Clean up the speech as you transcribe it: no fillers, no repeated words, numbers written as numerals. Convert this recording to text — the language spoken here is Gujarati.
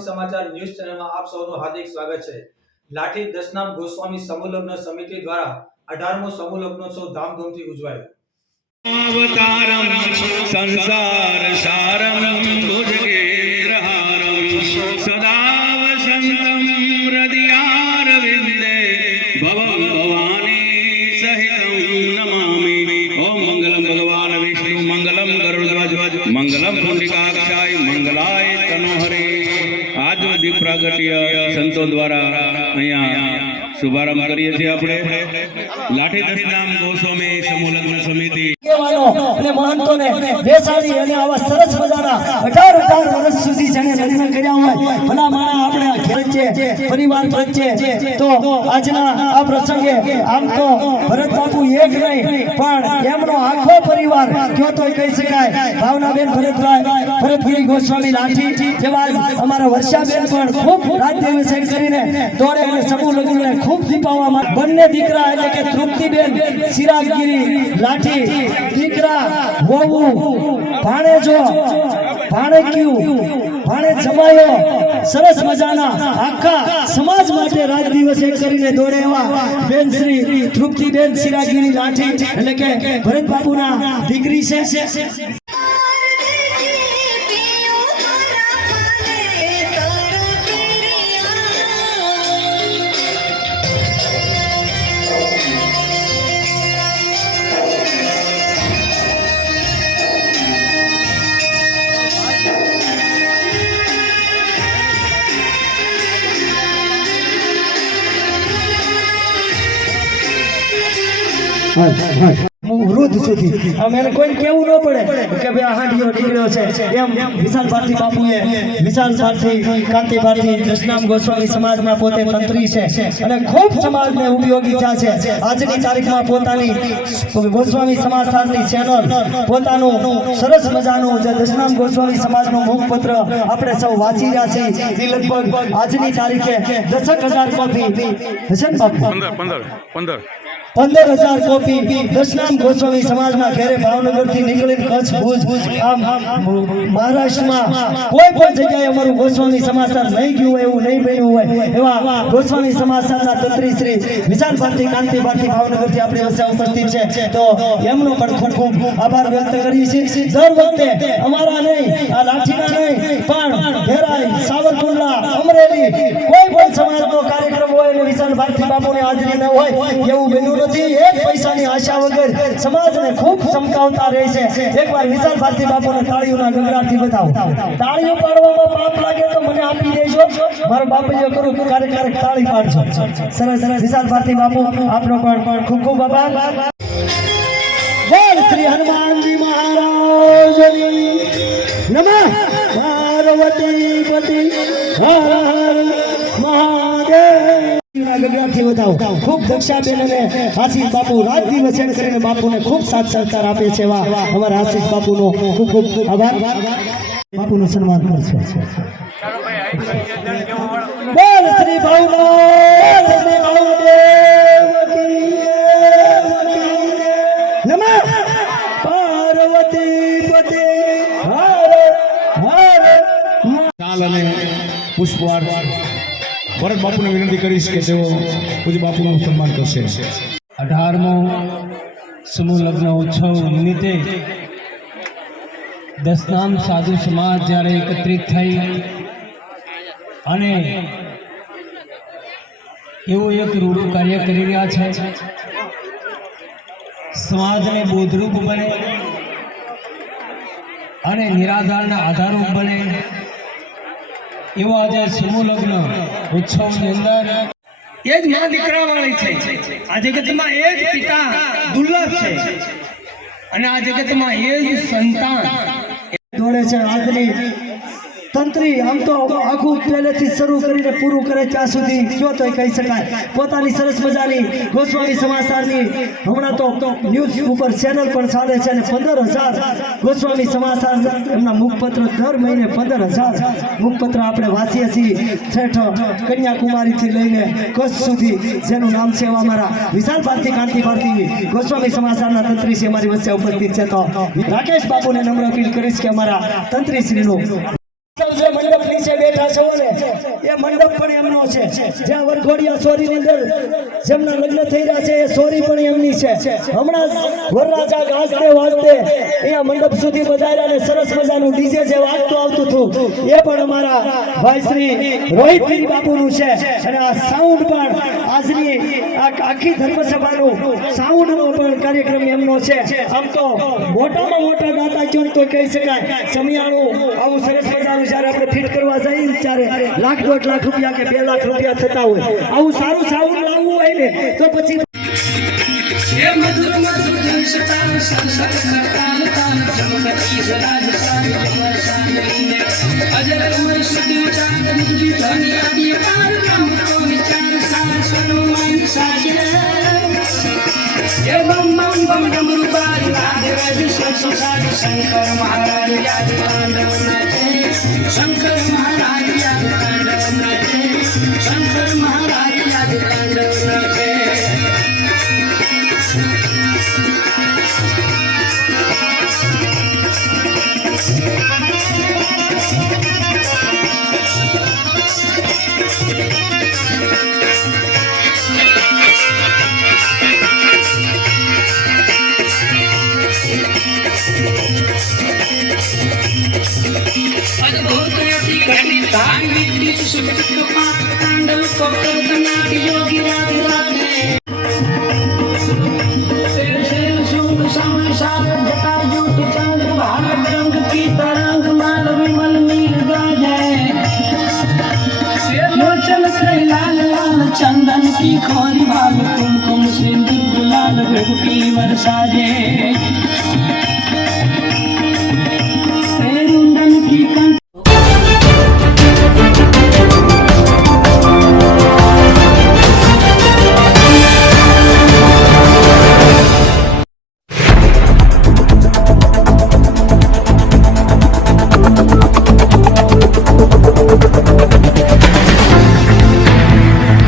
गोस्वामी समाचार न्यूज चैनल में आप सबનું हार्दिक स्वागत है। लाठी दशनाम गोस्वामी समूहलग्न समिति द्वारा 18मो समूहलग्नोत्सव धामधूमથી ઉજવાયો। अवतारम संसार सारम भुजगेन्द्रहारम सदा वसंतम हृदयारविंदे भवं भवानी सहितं नमामि। ओम मंगलम भगवान विष्णु मंगलम गरुड़ध्वज मंगलम पुंडरीकाक्षाय मंगलाय तनोहरे। आज दीप प्रागट्य संतो द्वारा अहींया शुभारंभ करीए छीए आपणे लाठी दशनाम गोस्वामी समूहलग्न समिति અને મહંતોને બેસાડી અને આવા સરસ મજાના 18 વર્ષ સુધી જેને લગ્ન કર્યા હોય ભલા માણા આપણે ઘેર છે પરિવાર પ્રત્યે તો આજના આ પ્રસંગે આમ તો ભરત બાપુ એક નહીં પણ એમનો આખો પરિવાર કયો તો કહી શકાય ભાવનાબેન ભરતભાઈ ગોસ્વામી લાઠી જેવા અમારા વર્ષાબેન પણ ખૂબ રાજદેવી સેન કરીને દોડે અને સમૂહ લગ્નને ખૂબ દીપાવવા માટે બંને દીકરા એટલે કે તૃપ્તિબેન સિરાગગીરી લાઠી દીકરા વહુ ભાણેજો ભાણેક્યું ભાણે જમાયો સરસ મજાના આખા સમાજ માટે રાજ દિવસ એક કરીને દોડે એવા બેન શ્રી તૃપ્તિબેન સિરાગગીરી લાઠી એટલે કે ભરત બાપુના દીકરી છે। વૃદ્ધ સુધી આમ એને કોઈ કેવું ન પડે કે ભાઈ આ હાંડીઓ નીકળ્યો છે એમ વિશાલ ભારતી બાપુએ વિશાલ ભારતી કાંતિ ભારતી દશનામ ગોસ્વામી સમાજના પોતે તંત્રી છે અને ખૂબ સમાજને ઉપયોગી છે। આજની તારીખમાં પોતાની ગોસ્વામી સમાજની ચેનલ પોતાનું સરસ મજાનું જે દશનામ ગોસ્વામી સમાજનું મુખપત્ર આપણે સૌ વાંચી રહ્યા છીએ એ લગભગ આજની તારીખે 10,000 કોપી હશે ને બાપુ 15,000 કોપી દશનામ ગોસ્વામી સમાજના ઘેરે ભાવનગરથી નીકળીને કચ્છ ભુજ આમ મહારાષ્ટ્રમાં કોઈ પણ જગ્યાએ અમારું ગોસ્વામી સમાચાર નહીં ગયું હોય એવું નહીં બન્યું હોય એવા ગોસ્વામી સમાચારના તંત્રી શ્રી વિશાલ ભારતી કાંતિ ભારતી ભાવનગરથી આપણી વચ્ચે ઉપસ્થિત છે તો એમનો પણ ખૂબ ખૂબ આભાર વ્યક્ત કરીએ છીએ। દર વખતે અમારા નહીં આ લાઠીના નહીં પણ ઘેરાઈ સાવરકુંડલા અમરેલી કોઈ પણ સમાજનો કાર્યક્રમ હોય અને વિશાલ ભારતી બાપુની હાજરી ન હોય એવું બન્યું નથી। એક પૈસાની આશા વગર સમાજને ખૂબ ચમકાવતા રહે છે। એકવાર વિશાલ ભારતી બાપુને તાળીઓના ગગડાટથી બતાવો। તાળીઓ પાડવામાં પાપ લાગે તો મને આપી દેજો, મારો બાપુ જો કરું ક્યારેક તાળી પાડજો। સરસ વિશાલ ભારતી બાપુ આપનો પણ ખૂબ ખૂબ આભાર। બોલ શ્રી હનુમાનજી મહારાજની નમઃ। પાર્વતી પતિ હર હર મહાદેવ। खूब दक्षाबेन ने आशीष बापू रात दिवस કરીને બાપુને ખૂબ સાથ સહકાર આપે છે। અમારા આશીષ બાપુનો ખૂબ ખૂબ આભાર। બાપુનું સન્માન કરશે। બોલ શ્રી ભવનાથ નમઃ। પાર્વતી પતિ હર હર ચાલ અને પુષ્પવાર ભરત બાપુને વિનંતી કરીશ કે તેઓ પૂજ્ય બાપુનું સન્માન કરશે। 18મો સમૂહ લગ્ન ઉત્સવ નિમિત્તે દશનામ સાધુ સમાજ જ્યારે એકત્રિત થઈ અને એવું એક રૂડું કાર્ય કરી રહ્યા છે, સમાજને બોધરૂપ બને અને નિરાધારના આધારરૂપ બને એવો આજે સમૂહ લગ્ન ઉત્સવની અંદર એ જ મા દીકરા વાળી છે। આ જગતમાં એ જ પિતા દુર્લભ છે અને આ જગતમાં એ જ સંતાન દોડે છે। આજની તંત્રી આમ તો આખું પહેલેથી શરૂ કરીને પૂરું કરે ત્યાં સુધી કયો તો કહી શકાય પોતાની સરસ મજાની ગોસ્વામી સમાચારની હમણાં તો ન્યૂઝ ઉપર ચેનલ પણ ચાલે છે અને 15,000 ગોસ્વામી સમાચાર એમના મુખપત્ર દર મહિને 15,000 મુખપત્ર આપણે વાંચીએ છીએ। ઠેઠ કન્યાકુમારીથી લઈને કચ્છ સુધી જેનું નામ છે એવા અમારા વિશાલ ભારતી કાંતિ ભારતી ગોસ્વામી સમાચારના તંત્રી છે અમારી વચ્ચે ઉપસ્થિત છે। તો રાકેશ બાપુને નમ્ર અપીલ કરીશ કે અમારા તંત્રીશ્રીનું મંડપ નીચે બેઠા છો ને એ મંડપ પણ એમનો છે. જ્યાં વરઘોડિયા સોરીની અંદર જેમના લગ્ન થઈ રહ્યા છે એ સોરી પણ એમની છે. હમણાં વરરાજા ગાજતે વાજતે અહીંયા મંડપ સુધી બજાર્યા અને સરસ મજાનું ડીજે જે વાગતું આવતું હતું એ પણ અમારા ભાઈ શ્રી રોહિત ગીરી બાપુનું છે. અને આ સાઉન્ડ પણ આજની આખી ધર્મસભાનું સાઉન્ડનો પણ કાર્યક્રમ એમનો છે. આમ તો મોટામાં મોટા દાતા કયો તો કહી શકાય. સમિયાણું આવું સરસ મજાનું જ્યારે આપણે ફિટ કરવા જઈએ ને ત્યારે લાખ 1.5 લાખ રૂપિયા કે 2 લાખ રૂપિયા થતા હોય. આવું સારું સાઉન્ડ લાવવું હોય ને તો પછી હે મધુર મધુર જનસતાન સંસદ કરતાલ તાલ સમગતી સરાજ સાંજ સાંજ અજર અમર સુદી ચાંદ મુજબી ધની આદિ પાર નામ કો વિચાર સાર સનુમાન સાજે હે બમ બમ બમ ડમરુ બાર નાદ વેદ સંસાર શંકર મહારાજ યાદ તાંડવ નાચે શંકર મહારાજ યાદ તાંડવ નાચે શંકર મહારાજ યાદ તાંડવ નાચે अद्भुत अति कठिन धाम विद्युत सुकृत पाप तांडव को करतनाट योगी राग राधे शेर शेर शुभ समय साथ जटा जूट चंद्र भारत रंग की तरंग माल विमल नील गाजे लोचन त्रय लाल लाल चंदन की खोरी भाग कुमकुम सिंदूर लाल भृगु की वर्षा जे